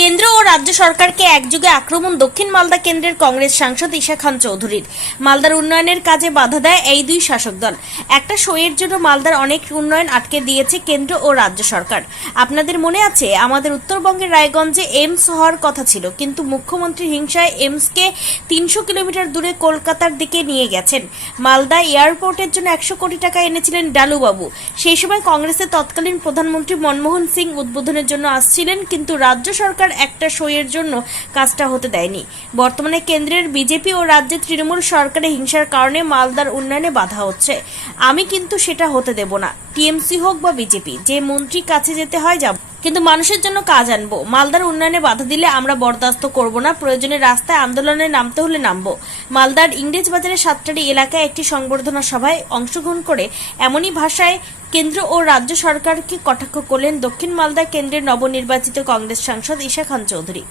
কেন্দ্র ও রাজ্য সরকারকে একযুগে আক্রমণ দক্ষিণ মালদা কেন্দ্রের কংগ্রেস সাংসদ ঈশা খান চৌধুরীর। মালদার উন্নয়নের কাজে বাধা দেয় এই দুই শাসক দল। একটা সইয়ের জন্য মালদার অনেক উন্নয়ন আটকে দিয়েছে কেন্দ্র ও রাজ্য সরকার। আপনাদের মনে আছে, আমাদের উত্তরবঙ্গের রায়গঞ্জে এইমস হওয়ার কথা ছিল, কিন্তু মুখ্যমন্ত্রী হিংসায় এমসকে তিনশো কিলোমিটার দূরে কলকাতার দিকে নিয়ে গেছেন। মালদা এয়ারপোর্টের জন্য একশো কোটি টাকা এনেছিলেন ডালুবাবু। সেই সময় কংগ্রেসের তৎকালীন প্রধানমন্ত্রী মনমোহন সিং উদ্বোধনের জন্য আসছিলেন, কিন্তু রাজ্য সরকার একটা সইয়ের জন্য কাজটা হতে দেয়নি। বর্তমানে কেন্দ্রের বিজেপি ও রাজ্যে তৃণমূল সরকারের হিংসার কারণে মালদার উন্নয়নে বাধা হচ্ছে। আমি কিন্তু সেটা হতে দেব না। টিএমসি হোক বা বিজেপি, যে মন্ত্রী কাছে যেতে হয় যাব। কিন্তু মানুষের জন্য কাজ আনব। মালদার উন্নয়নে বাধা দিলে আমরা বরদাস্ত করব না, প্রয়োজনে রাস্তায় আন্দোলনে নামতে হলে নামবো। মালদার ইংরেজ বাজারের সাতটারি এলাকায় একটি সংবর্ধনা সভায় অংশগ্রহণ করে এমনই ভাষায় কেন্দ্র ও রাজ্য সরকারকে কটাক্ষ করলেন দক্ষিণ মালদা কেন্দ্রের নবনির্বাচিত কংগ্রেস সাংসদ ঈশা খান চৌধুরী।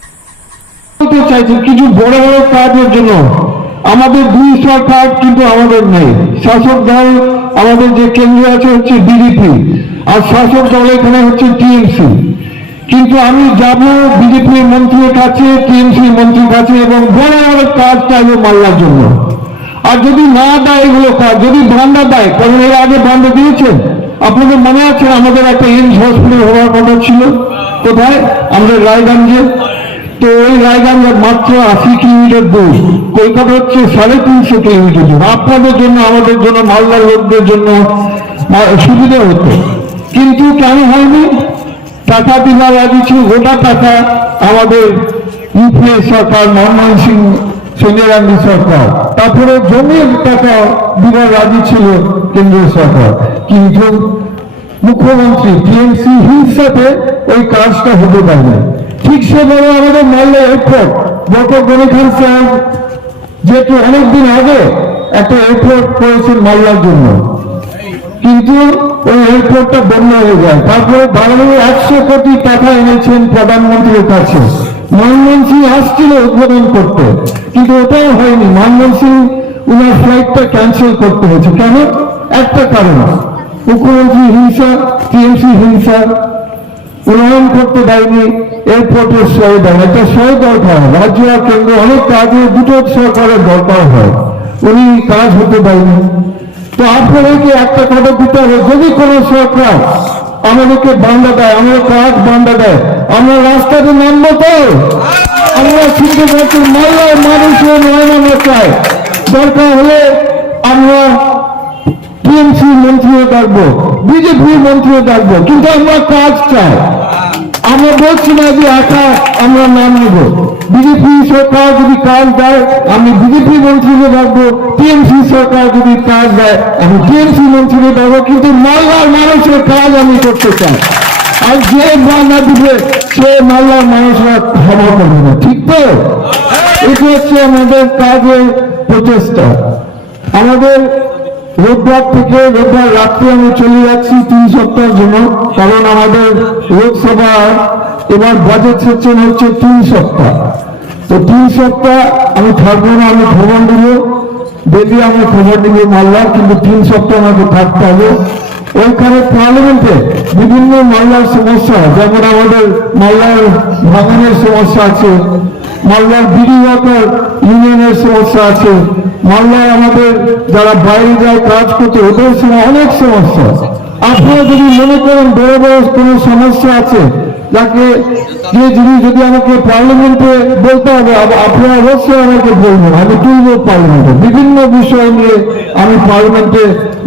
কিছু বড় বড় কাজের জন্য আমাদের দুই সরকার কিন্তু আমাদের নেই। শাসক দল আমাদের যে কেন্দ্র আছে হচ্ছে বিজেপি আর শাসক দল এখানে হচ্ছে টিএমসি কিন্তু আমি যাব বিজেপি মন্ত্রীর কাছে, টিএমসি মন্ত্রীর কাছে এবং বড় বড় কাজ চাইব মাল্লার জন্য। আর যদি না দেয় এগুলো কাজ, যদি বান্ধা দেয়, কারণ এর আগে বান্ধা দিয়েছেন। আপনাদের মনে আছে আমাদের একটা এইমস হসপিটাল হওয়ার কথা ছিল? কোথায়? আমাদের রায়গঞ্জে। তো ওই রায়গঞ্জ মাত্র আশি কিলোমিটার দূর। কলকাতা হচ্ছে সাড়ে তিনশো কিলোমিটার দূর। আপনাদের জন্য, আমাদের জন্য, মালদার লোকদের জন্য সুবিধা হতো। কিন্তু কেন হয়নি? টাকা দিবার ছিল গোটা টাকা আমাদের ইউপিএ সরকার, মনমোহন সিং, সোনিয়া গান্ধী সরকার। তারপরে জমির টাকা দিবার রাজি ছিল কেন্দ্রীয় সরকার। কিন্তু মুখ্যমন্ত্রী টিএমসি হিংসাতে ওই কাজটা হতে পারে ঠিক সেভাবে আমাদের মালদা এয়ারপোর্ট ডক্টর গনি খান সাহেব যেহেতু অনেকদিন আগে একটা এয়ারপোর্ট করেছেন মালদার জন্য। কিন্তু ওই এয়ারপোর্টটা বন্ধ হয়ে যায়। তারপরে বাংলাদেশে একশো কোটি টাকা এনেছেন প্রধানমন্ত্রীর কাছে। মনমোহন সিং আসছিল উদ্বোধন করতে, কিন্তু ওটাও হয়নি। মনমোহন সিং উনার ফ্লাইটটা ক্যান্সেল করতে হয়েছে। কেন? একটা কারণ। মুখ্যমন্ত্রী হিংসা, টিএমসি হিংসা, উন্নয়ন করতে দেয়নি এয়ারপোর্টের সই দেয়। একটা সই দরকার। রাজ্য আর কেন্দ্র অনেক কাজে দুটো সরকারের দরকার হয়। উনি কাজ হতে দেয়নি। তো আপনাদেরকে একটা কথা দিতে হবে? যদি কোনো সরকার আমাদেরকে বান্ধা দেয়, আমাদের কাজ বান্ধা দেয়, আমরা রাস্তাতে নামবো তো? আমরা পাচ্ছি মাল্লার মানুষের নয় আমরা চাই দরকার হলে আমরা টিএমসি মন্ত্রীও ডাকবো, বিজেপি মন্ত্রীও ডাকবো, কিন্তু আমরা কাজ চাই। আমরা বলছি না যে একা আমরা নাম নেব। বিজেপি সরকার যদি কাজ দেয়, আমি বিজেপি মন্ত্রীকে ডাকবো, টিএমসি সরকার যদি কাজ দেয়, আমি টিএমসি মন্ত্রীকে ডাকবো, কিন্তু মালদার মানুষের কাজ আমি করতে চাই। আর যে বাংলা দিবে, সে মালদার মানুষরা ক্ষমা করবে না। ঠিক তো? এটি হচ্ছে আমাদের কাজের প্রচেষ্টা। আমাদের রোববার থেকে রোববার রাত্রে আমি চলে যাচ্ছি তিন সপ্তাহের জন্য, কারণ আমাদের লোকসভা এবার বাজেট সেকশন হচ্ছে তিন সপ্তাহ। তো তিন সপ্তাহ আমি থাকব না, আমি খবর দিব। ডেলি আমি খবর দিব মাল্লা কিন্তু তিন সপ্তাহ আমাকে থাকতে হবে। ওইখানে পার্লামেন্টে বিভিন্ন মাল্লার সমস্যা, যেমন আমাদের মাল্লার ভাঙনের সমস্যা আছে, মালদার বিডি ইউনিয়নের সমস্যা আছে মালদায় আমাদের যারা বাইরে যায় কাজ করতে ওদের সময় অনেক সমস্যা। আপনারা যদি মনে করেন বড় বড় কোনো সমস্যা আছে, যাকে যে জিনিস যদি আমাকে পার্লামেন্টে বলতে হবে আপনারা অবশ্যই আমাকে বলবেন। আমি তুলব পার্লামেন্টে। বিভিন্ন বিষয় নিয়ে আমি পার্লামেন্টে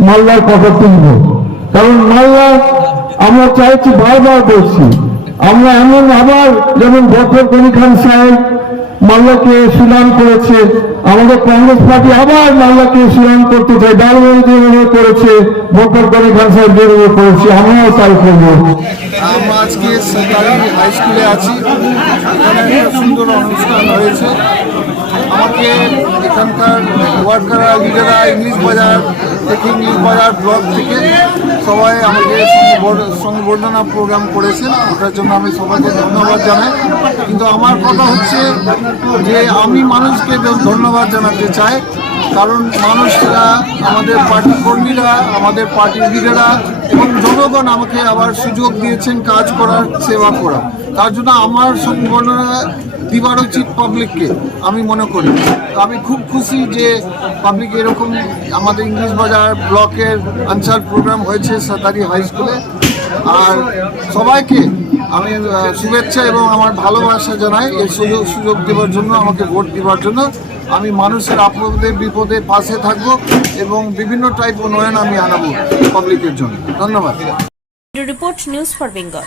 মালদার কথা তুলব। কারণ মালদা আমরা চাইছি বারবার বলছি। আমরা এমন আবার যেমন ডক্টর গনি খান সাহেব মাল্লাকে সুনাম করেছে। আমাদের কংগ্রেস পার্টি আবার মাল্লাকে সুনাম করতে চাই ডালবাড়ি করেছে। ডক্টর গনি খান সাহেব যেভাবে করেছে আমরাও তাই করব। আজকে হাই স্কুলে আছি। সুন্দর অনুষ্ঠান হয়েছে। আমাকে এখানকার ওয়ার্কাররা লিডাররা ইংলিশ বাজার থেকে ইংলিশ বাজার ব্লক থেকে সবাই আমাকে সংবর- সংবর্ধনা প্রোগ্রাম করেছেন। ওটার জন্য আমি সবাইকে ধন্যবাদ জানাই। কিন্তু আমার কথা হচ্ছে যে আমি মানুষকে ধন্যবাদ জানাতে চাই। কারণ মানুষরা, আমাদের পার্টি কর্মীরা, আমাদের পার্টির লিডাররা এবং জনগণ আমাকে আবার সুযোগ দিয়েছেন কাজ করার, সেবা করা তার জন্য আমার সম্ভাবনা দিবার উচিত পাবলিককে আমি মনে করি। আমি খুব খুশি যে পাবলিক এরকম আমাদের ইংলিশ বাজার ব্লকের আনসার প্রোগ্রাম হয়েছে সরকারি হাই স্কুলে আর সবাইকে আমি শুভেচ্ছা এবং আমার ভালোবাসা জানাই, এই সুযোগ সুযোগ দেওয়ার জন্য, আমাকে ভোট দেওয়ার জন্য। আমি মানুষের আপদে, বিপদে পাশে থাকব এবং বিভিন্ন টাইপ উন্নয়ন আমি আনাবো পাবলিকের জন্য। ধন্যবাদ। Report news for Bengal.